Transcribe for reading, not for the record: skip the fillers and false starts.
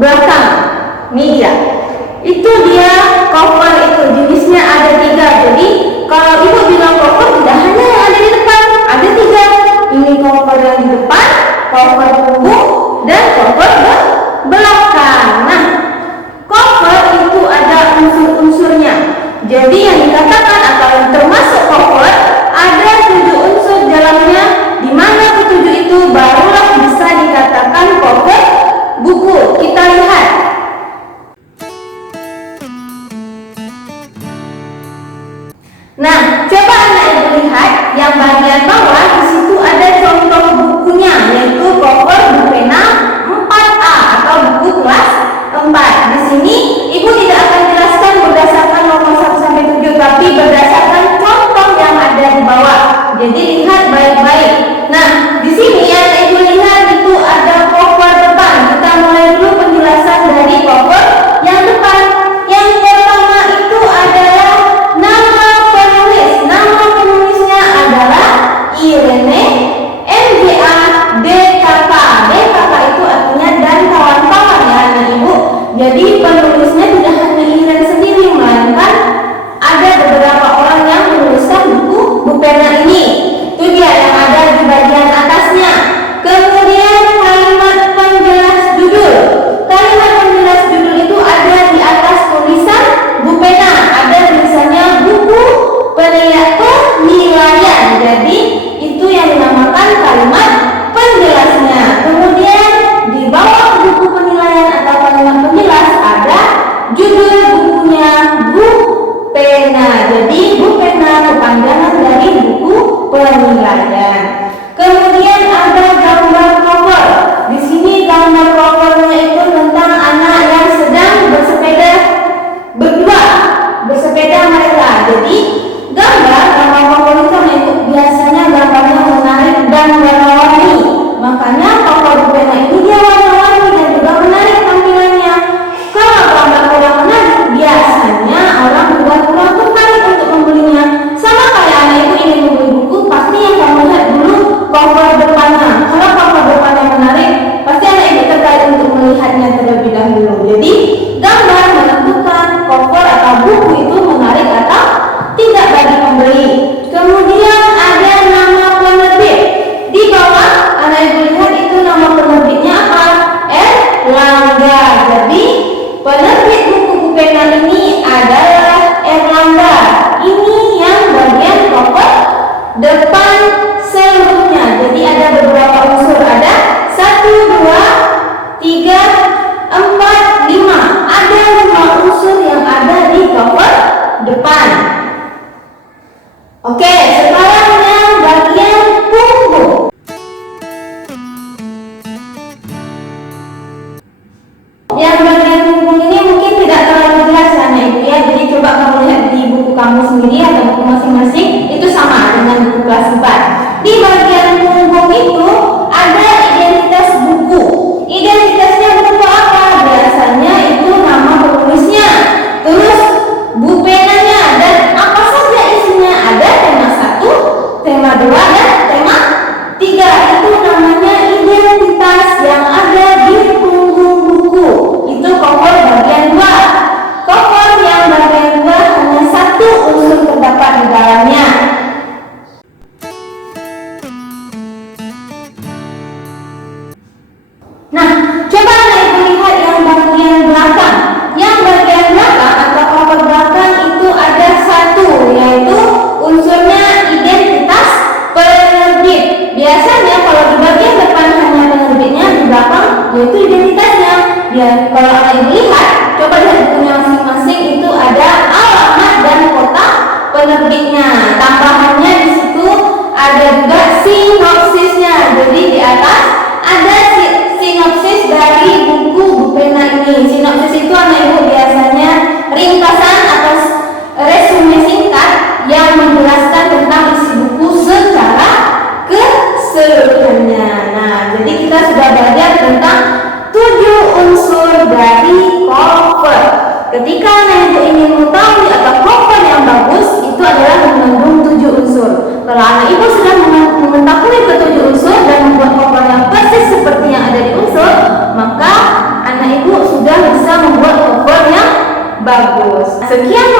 belakang meja. Itu dia cover itu jenisnya ada 3. Jadi kalau ibu bilang cover tidak hanya yang ada di depan, ada 3. Ini cover yang di depan, cover punggung, dan cover belakang. Nah, cover itu ada unsur-unsurnya. Jadi yang dikatakan atau yang termasuk cover ada 7 unsur dalamnya, di mana ke-7 itu barulah bisa dikatakan cover buku. Kita lihat. Nah, coba anak ibu lihat yang bagian bawah, di situ ada contoh bukunya, yaitu cover sekian